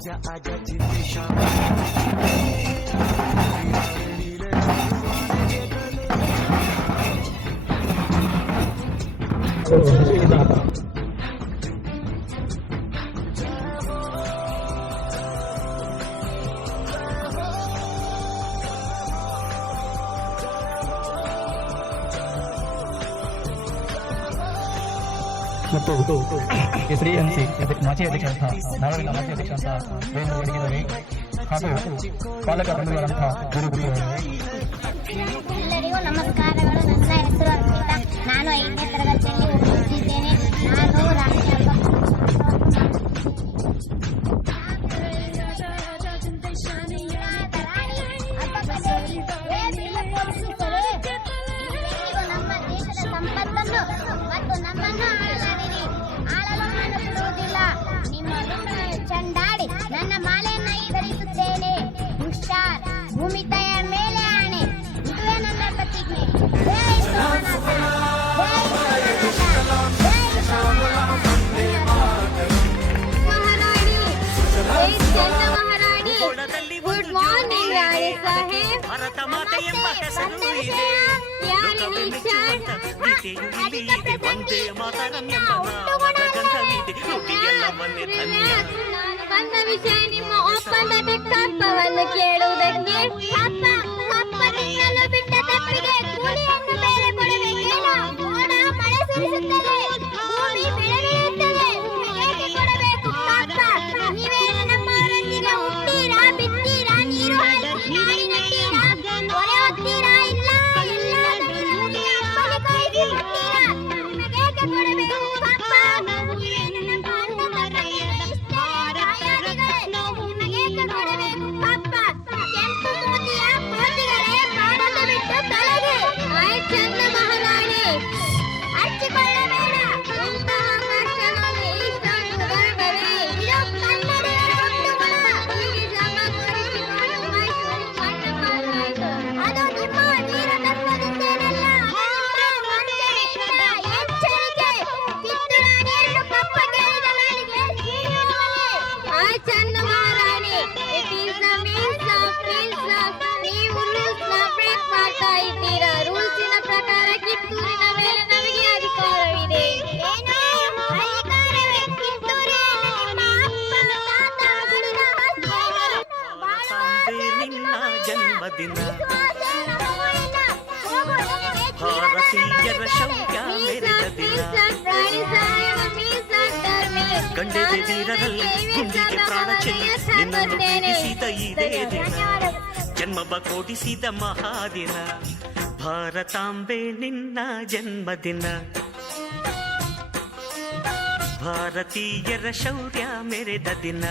aja aja division. Oh, ಮತ್ತು ಕೇಸರಿ NC ಮಾಜಿ ಅಧ್ಯಕ್ಷರಂತಹ ನಾಗರಿಕ ಮಾಜಿ ಅಧ್ಯಕ್ಷರಂತಹ ವೇಣು ಹಾಗೂ ಪಾಲಕ ಬಂಧುಗಳಂತಹ ಗುರುಗುರುಗಳೇ ಚಂಡಾಡಿ ನನ್ನ ಮಾಲೆಯನ್ನ ಧರಿಸುತ್ತೇನೆ ಹುಷಾರ್, ಭೂಮಿ ತಾಯ ಮೇಲೆ ಆಣೆ. ಇದುವೇ ನನ್ನ ಪ್ರತಿಜ್ಞೆ. ಗುಡ್ ಮಾರ್ನಿಂಗ್ ರಾಣಿ ಸಾಹೇಬ್ ಭಾರತ ಮಾತೆ ಎಂಬ ಹೆಸರು ಇದೆ ಲೋಕವೇ ಮೆಚ್ಚುವಂತ ಪ್ರೀತಿಯು ಇಲ್ಲಿ ಇದೆ ಒಂದೇ ಮಾತರಂ ಎಂಬ ನಾಮದ ಗಂಧವಿದೆ ನುಡಿಯೆಲ್ಲವನ್ನೇ ಧನ್ಯ ಬಂದ ವಿಷಯ ನಿಮ್ಮ ಒಪ್ಪಂದ ತತ್ವವನ್ನು ಕೇಳುವುದಕ್ಕೆ ನಿನಗೆ ಭಾರತೀಯರ ಶೌರ್ಯ ಮೆರೆದ ದಿನ. ಗಂಡೆದೆ ವೀರರಲ್ಲಿ ಗುಂಡಿಗೆ ಪ್ರಾಣ ಚೆಲ್ಲಿ ನಿನ್ನನ್ನು ಪ್ರೀತಿಸಿದ ಇದೇ ದಿನ. ಜನ್ಮವ ಕೊಡಿಸಿದ ಮಹಾದಿನ. ಭಾರತಾಂಬೆ ನಿನ್ನ ಜನ್ಮದಿನ. ಭಾರತೀಯರ ಶೌರ್ಯ ಮೆರೆದ ದಿನ.